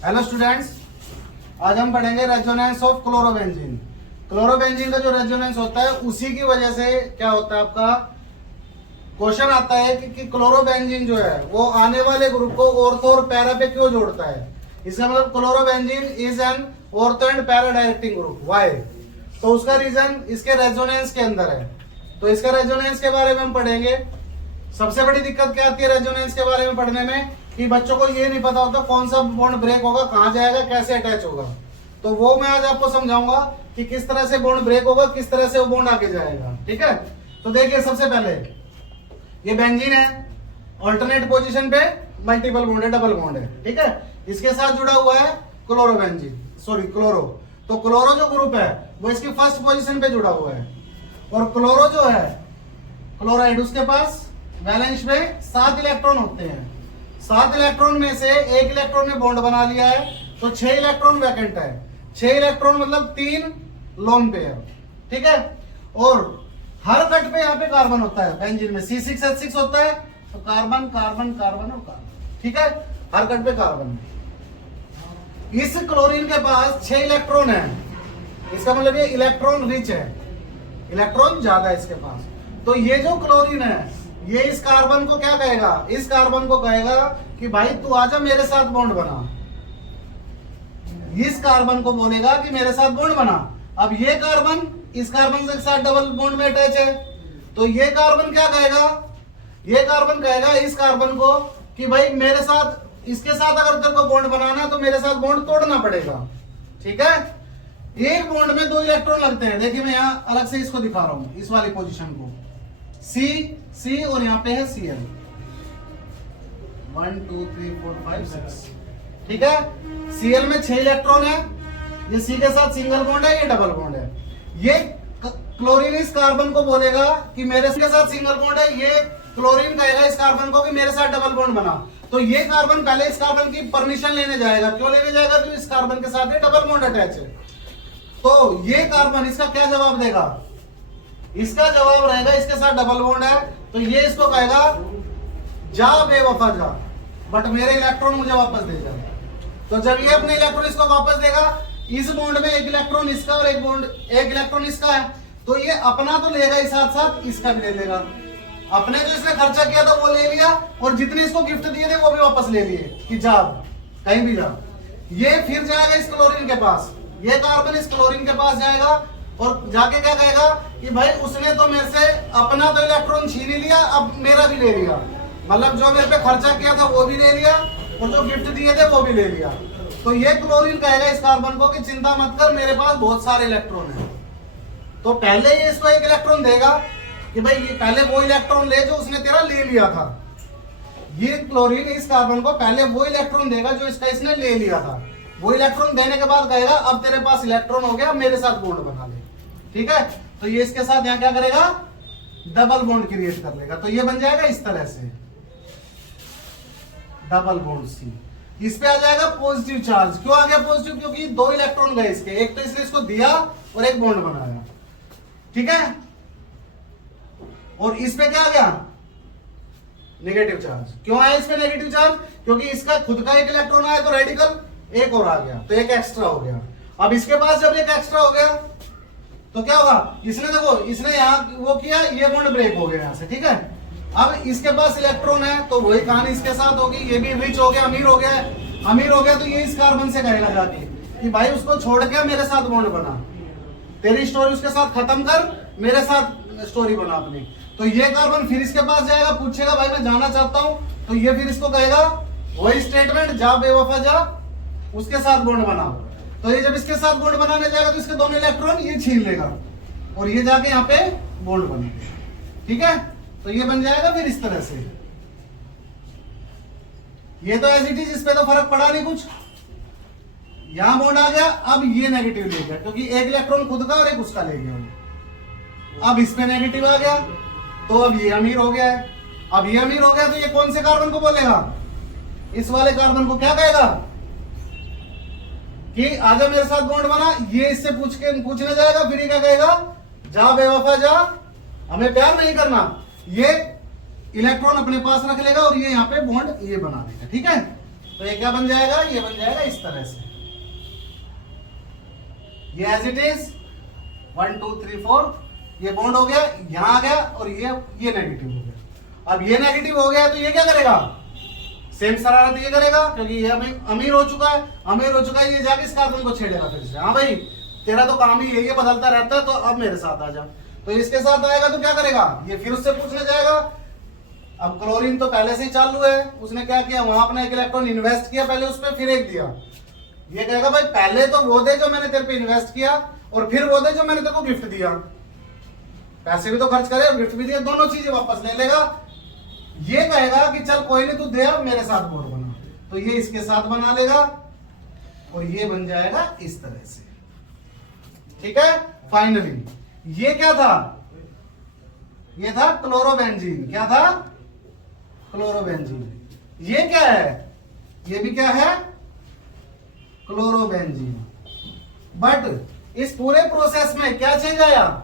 Hello students, आज हम पढ़ेंगे रेजोनेंस ऑफ क्लोरोबेंजीन। क्लोरोबेंजीन का जो रेजोनेंस होता है उसी की वजह से क्या होता है, आपका क्वेश्चन आता है कि क्लोरोबेंजीन जो है वो आने वाले ग्रुप को ऑर्थो और पैरा पे क्यों जोड़ता है। इसका मतलब chlorobenzene is an ortho and para directing group, why? तो उसका रीजन इसके रेजोनेंस के अंदर है। तो इसका रेजोनेंस के बारे में हम पढ़ेंगे। सबसे बड़ी दिक्कत क्या आती है रेजोनेंस के बारे में पढ़ने में, कि बच्चों को ये नहीं पता होता कौन सा बॉन्ड ब्रेक होगा, कहां जाएगा, कैसे अटैच होगा। तो वो मैं आज आपको समझाऊंगा कि किस तरह से बॉन्ड ब्रेक होगा, किस तरह से वो बॉन्ड आगे जाएगा। ठीक है, तो देखिए सबसे पहले ये बेंजीन है, ऑल्टरनेट पोजीशन पे मल्टीपल बॉन्ड है, डबल बॉन्ड है। ठीक है, इसके साथ जुड़ा हुआ है क्लोरो। तो क्लोरो जो ग्रुप है वो इसकी फर्स्ट पोजीशन पे जुड़ा हुआ है, और क्लोरो जो है क्लोराइड, उसके पास वैलेंस में 7 इलेक्ट्रॉन होते हैं। 7 इलेक्ट्रॉन में से एक इलेक्ट्रॉन ने बॉन्ड बना लिया है, तो 6 इलेक्ट्रॉन वैकेंट है। 6 इलेक्ट्रॉन मतलब 3 लोन पेयर। ठीक है, और हर कट पे यहाँ पे कार्बन होता है। बेंजीन में C6H6 होता है, तो कार्बन कार्बन कार्बन और कार्बन। ठीक है, हर कट पे कार्बन। इस क्लोरीन के पास 6 इलेक्ट्रॉन है, इसका मतलब ये इलेक्ट्रॉन रिच है, इलेक्ट्रॉन ज्यादा है इसके पास। तो ये जो क्लोरीन है ये इस कार्बन को क्या कहेगा, इस कार्बन को कहेगा कि भाई तू आजा मेरे साथ बॉन्ड बना। इस कार्बन को बोलेगा कि मेरे साथ बॉन्ड बना। अब ये कार्बन इस कार्बन के साथ डबल बॉन्ड में अटैच है, तो ये कार्बन क्या कहेगा, ये कार्बन कहेगा इस कार्बन को कि भाई मेरे साथ, इसके साथ अगर तेरे को बॉन्ड बनाना तो मेरे साथ बॉन्ड तोड़ना पड़ेगा। ठीक है, एक बॉन्ड में 2 इलेक्ट्रॉन लगते हैं। देखिए मैं यहां अलग से इसको दिखा रहा हूं, इस वाली पोजीशन को, C और यहाँ पे है Cl। 1 2 3 4 5 6। ठीक है, Cl में 6 इलेक्ट्रॉन है, ये C के साथ सिंगल बॉन्ड है, ये डबल बॉन्ड है। ये क्लोरीन इस कार्बन को बोलेगा कि मेरे के साथ सिंगल बॉन्ड है, ये क्लोरीन कहेगा इस कार्बन को कि मेरे साथ डबल बॉन्ड बना। तो ये कार्बन पहले इस कार्बन की परमिशन लेने जाएगा। क्यों लेने जाएगा? तो इस कार्बन के साथ ये डबल बॉन्ड अटैच है। तो ये कार्बन इसका क्या जवाब देगा, इसका जवाब रहेगा इसके साथ डबल बॉन्ड है, तो ये इसको कहेगा जा बेवफा जा, बट मेरे इलेक्ट्रॉन मुझे वापस दे जा। तो जब ये अपने इलेक्ट्रॉन इसको वापस देगा, इस बॉन्ड में एक इलेक्ट्रॉन इसका और एक इलेक्ट्रॉन इसका है, तो ये अपना तो लेगा ही, साथ साथ इसका भी ले लेगा। अपने जो इसने खर्चा किया था वो ले लिया, और जितने इसको गिफ्ट दिए थे वो भी वापस ले लिए कि जा कहीं भी जा। ये फिर जाएगा इस क्लोरीन के पास, ये कार्बन इस क्लोरीन के पास जाएगा और जाके क्या कहेगा कि भाई उसने तो मेरे से अपना तो इलेक्ट्रॉन छीन ही लिया, अब मेरा भी ले लिया। मतलब जो मेरे पे खर्चा किया था वो भी ले लिया, और जो गिफ्ट दिए थे वो भी ले लिया। तो ये क्लोरीन कहेगा इस कार्बन को कि चिंता मत कर, मेरे पास बहुत सारे इलेक्ट्रॉन है। तो पहले ये इसको एक इलेक्ट्रॉन देगा कि भाई ये पहले वो इलेक्ट्रॉन ले जो उसने तेरा ले लिया था। ये क्लोरीन इस कार्बन को पहले वो इलेक्ट्रॉन देगा जो इसका इसने ले लिया था। वो इलेक्ट्रॉन देने के बाद कहेगा अब तेरे पास इलेक्ट्रॉन हो गया, मेरे साथ बॉन्ड बना ले। ठीक है, तो ये इसके साथ यहां क्या करेगा, डबल बॉन्ड क्रिएट कर लेगा। तो ये बन जाएगा इस तरह से डबल बॉन्ड C। इस पे आ जाएगा पॉजिटिव चार्ज। क्यों आ गया पॉजिटिव? क्योंकि 2 इलेक्ट्रॉन गए इसके, एक तो इसने इसको दिया और एक बॉन्ड बनाया। ठीक है, और इस पे क्या आ गया, नेगेटिव चार्ज। क्यों आया इस पे नेगेटिव चार्ज? क्योंकि इसका खुद का एक इलेक्ट्रॉन आया तो रेडिकल एक और आ गया, तो एक एक्स्ट्रा हो गया। अब इसके पास जब एक एक्स्ट्रा हो गया तो क्या होगा, इसने देखो इसने यहाँ वो किया, ये बॉन्ड ब्रेक हो गया यहाँ से। ठीक है, अब इसके पास इलेक्ट्रॉन है तो वही कहानी इसके साथ होगी। ये भी रिच हो गया, अमीर हो गया है। अमीर हो गया तो ये इस कार्बन से कहेगा जाके कि भाई उसको छोड़ के मेरे साथ बॉन्ड बना, तेरी स्टोरी उसके साथ खत्म कर, मेरे साथ स्टोरी बना अपनी। तो ये कार्बन फिर इसके पास जाएगा, पूछेगा भाई मैं जाना चाहता हूं, तो ये फिर इसको कहेगा वही स्टेटमेंट, जा बेवफा जा, उसके साथ बॉन्ड बना। तो ये जब इसके साथ बॉन्ड बनाने जाएगा तो इसके दोनों इलेक्ट्रॉन ये छीन लेगा और ये जाके यहाँ पे बॉन्ड बनेगा। ठीक है, तो ये बन जाएगा फिर इस तरह से। ये तो एज इट इज, इस पे तो फर्क पड़ा नहीं कुछ। यहां बॉन्ड आ गया, अब ये नेगेटिव ले गया क्योंकि एक इलेक्ट्रॉन खुद का और एक उसका ले गया। अब इस पे नेगेटिव आ गया तो अब ये अमीर हो गया है। अब ये अमीर हो गया तो ये कौन से कार्बन को बोलेगा, इस वाले कार्बन को क्या कहेगा कि आजा मेरे साथ बॉन्ड बना। ये इससे पूछने जाएगा, फिर ये क्या कहेगा, जा बेवफा जा, हमें प्यार नहीं करना। ये इलेक्ट्रॉन अपने पास रख लेगा और ये यहाँ पे बॉन्ड ये बना देगा। ठीक है, तो ये क्या बन जाएगा, ये बन जाएगा इस तरह से, ये एज इट इज 1 2 3 4, ये बॉन्ड हो गया, यहां आ गया, और ये नेगेटिव हो गया। अब ये नेगेटिव हो गया तो ये क्या करेगा, सेम शरारत ये करेगा, क्योंकि ये अमीर हो चुका है, अमीर हो चुका है, ये जाके इस कार्बन को छेड़ेगा फिर से। हाँ भाई तेरा तो काम ही ये बदलता रहता है, तो अब मेरे साथ आ जा। तो इसके साथ आएगा तो क्या करेगा, ये फिर उससे पूछने जाएगा। अब क्लोरीन तो पहले से ही चालू है, उसने क्या किया, वहां अपना एक इलेक्ट्रॉन इन्वेस्ट किया पहले उस पर, फिर एक दिया। ये कहेगा भाई पहले तो वो दे जो मैंने तेरे पे इन्वेस्ट किया, और फिर वो दे जो मैंने तेरे को गिफ्ट दिया। पैसे भी तो खर्च करे और गिफ्ट भी दिया, दोनों चीजें वापस ले लेगा। ये कहेगा कि चल कोई नहीं, तू दे अब मेरे साथ बोर्ड बना, तो ये इसके साथ बना लेगा, और ये बन जाएगा इस तरह से। ठीक है, फाइनली ये क्या था, ये था क्लोरोबेंजीन। क्या था, क्लोरोबेंजीन। ये क्या है, ये भी क्या है, क्लोरोबेंजीन। बट इस पूरे प्रोसेस में क्या चेंज आया,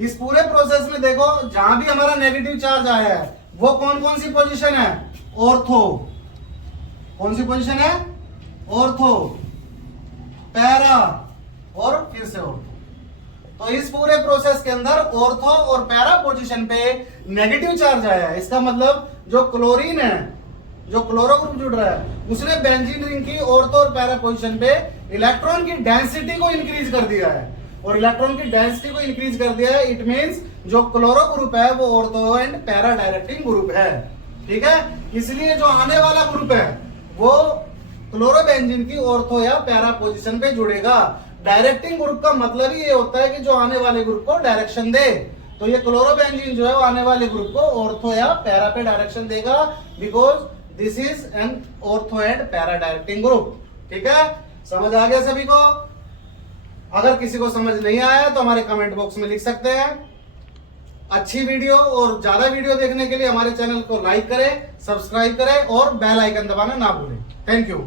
इस पूरे प्रोसेस में देखो जहां भी हमारा नेगेटिव चार्ज आया है वो कौन कौन सी पोजीशन है, ऑर्थो। कौन सी पोजीशन है, ऑर्थो, पैरा, और फिर से ऑर्थो। तो इस पूरे प्रोसेस के अंदर ऑर्थो और पैरा पोजीशन पे नेगेटिव चार्ज आया है। इसका मतलब जो क्लोरीन है, जो क्लोरो ग्रुप जुड़ रहा है, उसने बेंजीन रिंग की ऑर्थो और पैरा पोजीशन पे इलेक्ट्रॉन की डेंसिटी को इंक्रीज कर दिया है। और इलेक्ट्रॉन की डेंसिटी को इंक्रीज कर दिया है, इट मींस जो क्लोरो ग्रुप है वो ortho and para directing group है। ठीक है, इसलिए जो आने वाला ग्रुप है वो क्लोरोबेंजीन की ऑर्थो या पैरा पोजीशन पे जुड़ेगा। डायरेक्टिंग ग्रुप का मतलब ही ये होता है कि जो आने वाले ग्रुप को डायरेक्शन दे। तो ये क्लोरोबेंजीन जो है वो आने वाले ग्रुप को ऑर्थो या पैरा पे डायरेक्शन देगा, because this is an ortho and para directing group. ठीक है, समझ आ गया सभी को। अगर किसी को समझ नहीं आया तो हमारे कमेंट बॉक्स में लिख सकते हैं। अच्छी वीडियो और ज्यादा वीडियो देखने के लिए हमारे चैनल को लाइक करें, सब्सक्राइब करें और बेल आइकन दबाना ना भूलें। Thank you.